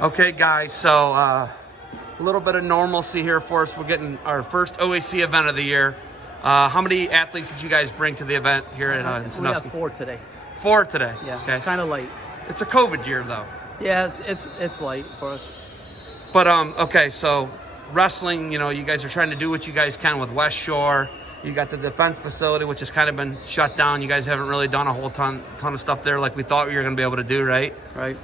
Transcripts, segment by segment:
Okay, guys, so a little bit of normalcy here for us. We're getting our first OAC event of the year. How many athletes did you guys bring to the event here in Sandusky? We have 4 today. 4 today? Yeah, okay. kind of light. It's a COVID year, though. Yeah, it's light for us. But, okay, so wrestling, you know, you guys are trying to do what you guys can with West Shore. You got the defense facility, which has kind of been shut down. You guys haven't really done a whole ton of stuff there like we thought we were going to be able to do, right? Right.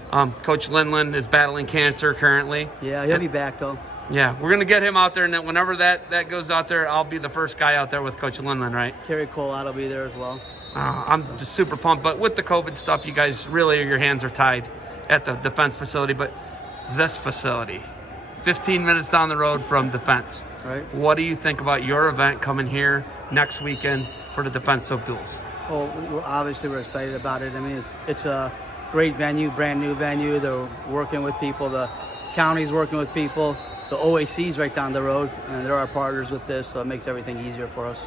Coach Lindland is battling cancer currently. Yeah, he'll be back, though. Yeah, we're going to get him out there, and then whenever that goes out there, I'll be the first guy out there with Coach Lindland, right? Kerry Cole will be there as well. I'm just super pumped. But with the COVID stuff, you guys really, your hands are tied at the defense facility. But this facility, 15 minutes down the road from defense. Right. What do you think about your event coming here next weekend for the Defense Soap Duels? Well, obviously we're excited about it. I mean, it's a great venue, brand new venue. They're working with people. The county's working with people. The OAC's right down the road, and they're our partners with this, so it makes everything easier for us.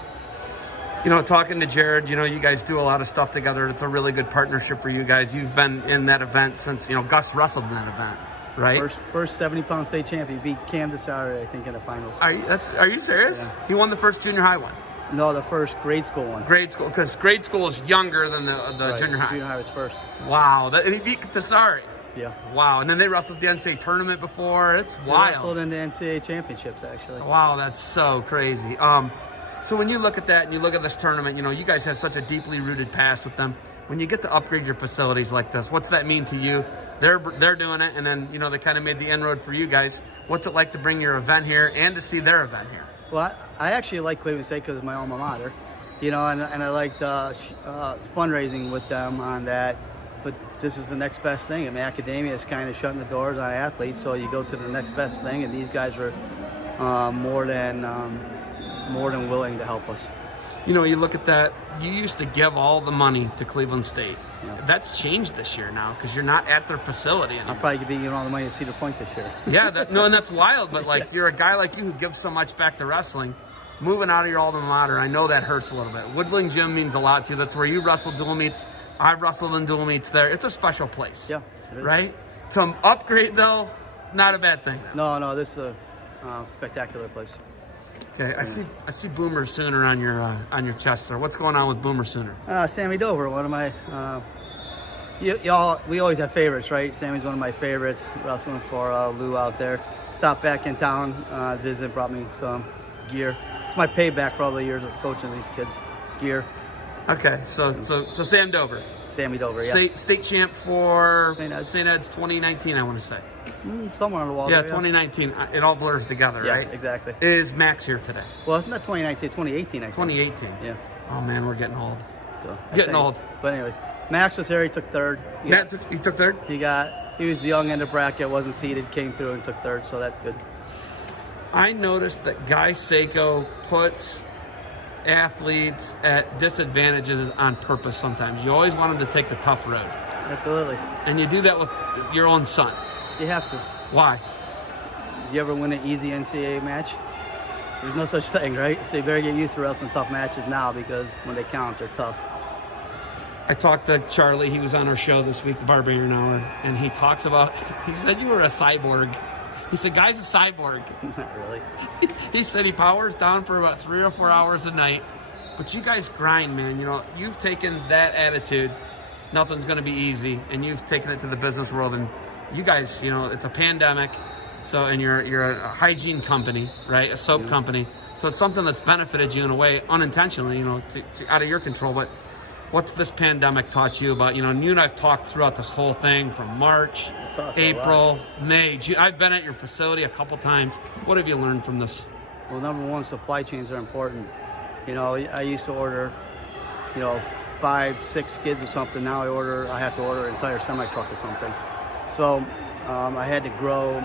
You know, talking to Jared, you know, you guys do a lot of stuff together. It's a really good partnership for you guys. You've been in that event since, you know, Gus wrestled in that event, right? First 70-pound state champion. He beat Cam this Saturday, I think, in the finals. Are you serious? Yeah. He won the first junior high one? No, the first grade school one. Grade school, because grade school is younger than the right. junior high. Junior high was first. Wow, and he beat Tassari. Yeah. Wow, and then they wrestled the NCAA tournament before. It's wild. They wrestled in the NCAA championships, actually. Wow, that's so crazy. So when you look at that and you look at this tournament, you know, you guys have such a deeply rooted past with them. When you get to upgrade your facilities like this, what's that mean to you? They're doing it, and then, you know, they kind of made the inroad for you guys. What's it like to bring your event here and to see their event here? Well, I actually like Cleveland State because it's my alma mater, you know, and I liked fundraising with them on that. But this is the next best thing. I mean, academia is kind of shutting the doors on athletes, so you go to the next best thing, and these guys are more than willing to help us. You know, you look at that, you used to give all the money to Cleveland State. Yeah. That's changed this year now because you're not at their facility anymore. I'll probably be giving all the money to Cedar Point this year. Yeah, and that's wild, but like you're a guy like you who gives so much back to wrestling, moving out of your alma mater, I know that hurts a little bit. Woodling Gym means a lot to you. That's where you wrestled dual meets. I've wrestled in dual meets there. It's a special place. Yeah, it is. Right? To upgrade, though, not a bad thing. No, this is a spectacular place. Okay, I see Boomer Sooner on your chest there. What's going on with Boomer Sooner? Sammy Dover, one of my we always have favorites, right? Sammy's one of my favorites, wrestling for Lou out there. Stopped back in town, visit, brought me some gear. It's my payback for all the years of coaching these kids. Gear. Okay, so Sam Dover. Sammy Dover, yeah. State champ for St. Ed's 2019, I want to say. Somewhere on the wall. Yeah, there, 2019. It all blurs together, yeah, right? Exactly. Is Max here today? Well, it's not 2019, 2018, I think. 2018. Yeah. Oh, man, we're getting old. So, getting old. But anyway, Max was here. He took third. He took third? He was young in the bracket, wasn't seeded, came through and took third, so that's good. I noticed that Guy Sako puts athletes at disadvantages on purpose sometimes. You always want them to take the tough road. Absolutely. And you do that with your own son. You have to. Why? Do you ever win an easy NCAA match? There's no such thing, right? So you better get used to wrestling tough matches now because when they count, they're tough. I talked to Charlie. He was on our show this week, the Barbarian Hour, and he talks about, he said you were a cyborg. He said, Guy's a cyborg. Not really. He said he powers down for about 3 or 4 hours a night. But you guys grind, man. You know, you've taken that attitude, nothing's going to be easy, and you've taken it to the business world. And you guys, you know, it's a pandemic, so, and you're a hygiene company, right? A soap company. So it's something that's benefited you in a way unintentionally, you know, to out of your control. But what's this pandemic taught you about, you know, and you and I've talked throughout this whole thing from March, April, May, June. I've been at your facility a couple times. What have you learned from this? Well, number one, supply chains are important. You know, I used to order, you know, 5, 6 skids or something. Now I have to order an entire semi-truck or something. So I had to grow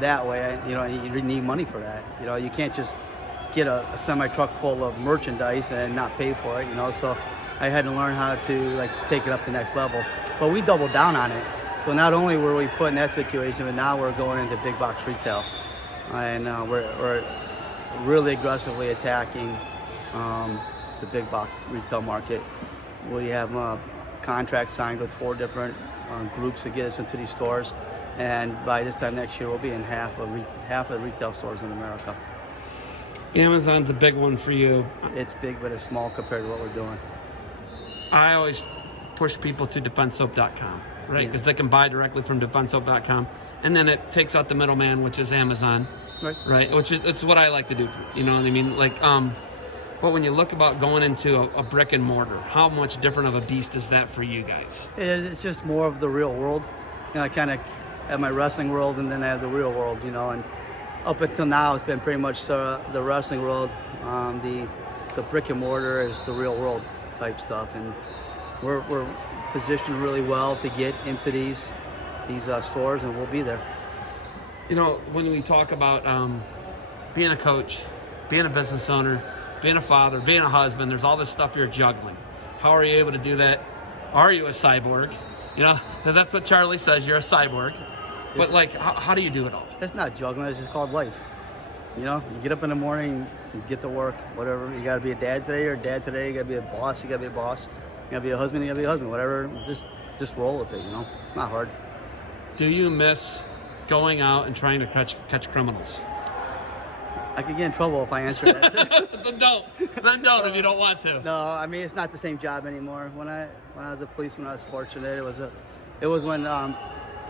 that way. You know, you need money for that. You know, you can't just get a semi-truck full of merchandise and not pay for it, you know. So I had to learn how to, like, take it up the next level. But we doubled down on it. So not only were we put in that situation, but now we're going into big box retail. And we're really aggressively attacking the big box retail market. We have contracts signed with 4 different groups to get us into these stores. And by this time next year, we'll be in half of the retail stores in America. Amazon's a big one for you. It's big, but it's small compared to what we're doing. I always push people to defensesoap.com, right? Because they can buy directly from defensesoap.com, and then it takes out the middleman, which is Amazon, right? Which is it's what I like to do. You know what I mean? Like, but when you look about going into a brick and mortar, how much different of a beast is that for you guys? It's just more of the real world. You know, I kind of have my wrestling world, and then I have the real world. You know, and up until now, it's been pretty much the wrestling world. The brick and mortar is the real world type stuff, and we're positioned really well to get into these stores, and we'll be there. You know, when we talk about being a coach, being a business owner, being a father, being a husband, there's all this stuff you're juggling. How are you able to do that? Are you a cyborg? You know, that's what Charlie says, you're a cyborg. But like, how do you do it all? It's not juggling, it's just called life. You know, you get up in the morning, you get to work, whatever. You gotta be a dad today, you're a dad today. You gotta be a boss, you gotta be a boss. You gotta be a husband, you gotta be a husband. Whatever, just roll with it, you know? Not hard. Do you miss going out and trying to catch criminals? I could get in trouble if I answer that. Then don't if you don't want to. No, I mean, it's not the same job anymore. When I was a policeman, I was fortunate. It was when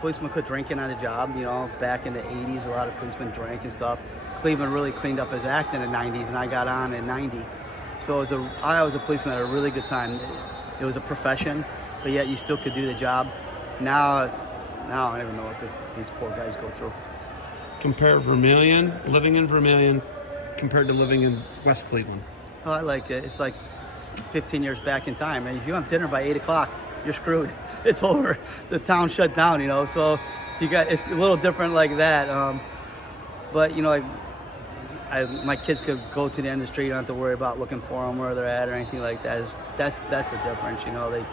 policemen quit drinking on the job. You know, back in the 80s, a lot of policemen drank and stuff. Cleveland really cleaned up his act in the 90s, and I got on in 90. So I was a policeman at a really good time. It was a profession, but yet you still could do the job. Now I don't even know what these poor guys go through. Compare Vermilion, living in Vermilion, compared to living in West Cleveland. Oh, I like it. It's like 15 years back in time. And if you don't have dinner by 8 o'clock, you're screwed. It's over. The town shut down, you know. So it's a little different like that. But you know, my kids could go to the end of the street. You don't have to worry about looking for them where they're at or anything like that. That's the difference. You know, they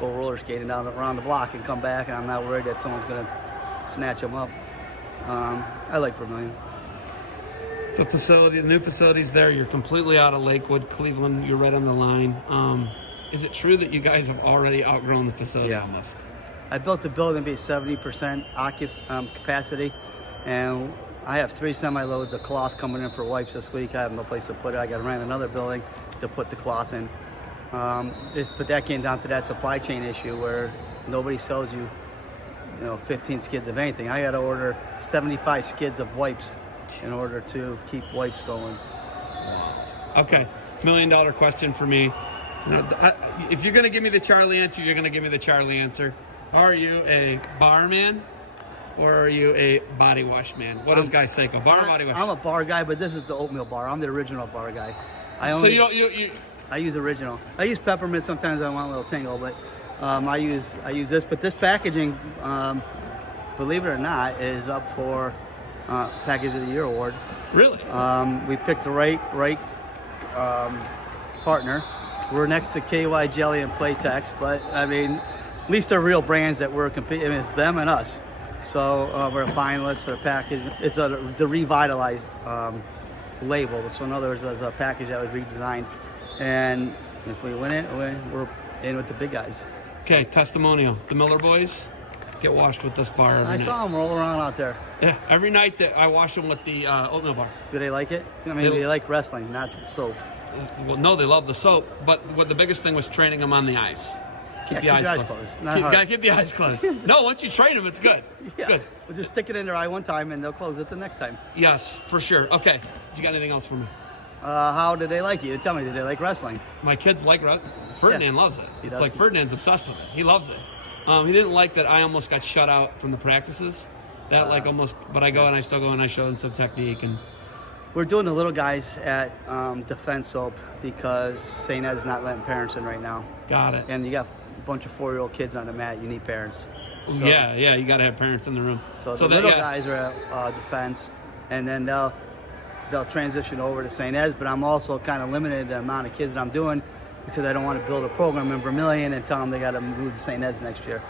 go roller skating down around the block and come back, and I'm not worried that someone's gonna snatch them up. I like Vermilion. The new facility's there. You're completely out of Lakewood, Cleveland. You're right on the line. Is it true that you guys have already outgrown the facility almost? I built the building to be 70% capacity, and I have 3 semi-loads of cloth coming in for wipes this week. I have no place to put it. I got to rent another building to put the cloth in. But that came down to that supply chain issue where nobody sells you, 15 skids of anything. I got to order 75 skids of wipes in order to keep wipes going. Okay, $1 million question for me. If you're going to give me the Charlie answer, you're going to give me the Charlie answer. Are you a bar man or are you a body wash man? What does guys say? Bar or body wash? I'm a bar guy, but this is the oatmeal bar. I'm the original bar guy. I use original. I use peppermint sometimes. I want a little tingle, but I use this. But this packaging, believe it or not, is up for Package of the Year award. Really? We picked the right partner. We're next to KY Jelly and Playtex, but I mean, at least they're real brands that we're competing. I mean, it's them and us. So we're a finalist for a package. It's the revitalized label. So in other words, it's a package that was redesigned, and if we win it, we're in with the big guys. Okay, testimonial. The Miller boys get washed with this bar every night. I saw them roll around out there. Yeah, every night that I wash them with the oatmeal bar. Do they like it? I mean, they like wrestling, not soap. Well, no, they love the soap, but what the biggest thing was training them on the ice. Keep the eyes closed. You gotta keep the eyes closed. No, once you train them, it's good. It's good. We'll just stick it in their eye one time, and they'll close it the next time. Yes, for sure. Okay, you got anything else for me? How did they like you? Tell me, did they like wrestling? My kids like wrestling. Ferdinand loves it. It's like Ferdinand's obsessed with it. He loves it. He didn't like that I almost got shut out from the practices. But I go and I still go and I show them some technique. And we're doing the little guys at Defense Soap because St. Ed's not letting parents in right now. Got it. And you got a bunch of 4-year-old kids on the mat. You need parents. So, yeah, you got to have parents in the room. So the little guys are at Defense, and then they'll transition over to St. Ed's. But I'm also kind of limited the amount of kids that I'm doing because I don't want to build a program in Vermilion and tell them they got to move to St. Ed's next year.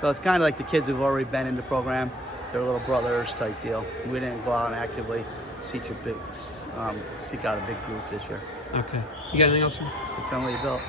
So it's kind of like the kids who've already been in the program. They're little brothers type deal. We didn't go out and actively seek out a big group this year. Okay. You got anything else? The family you built.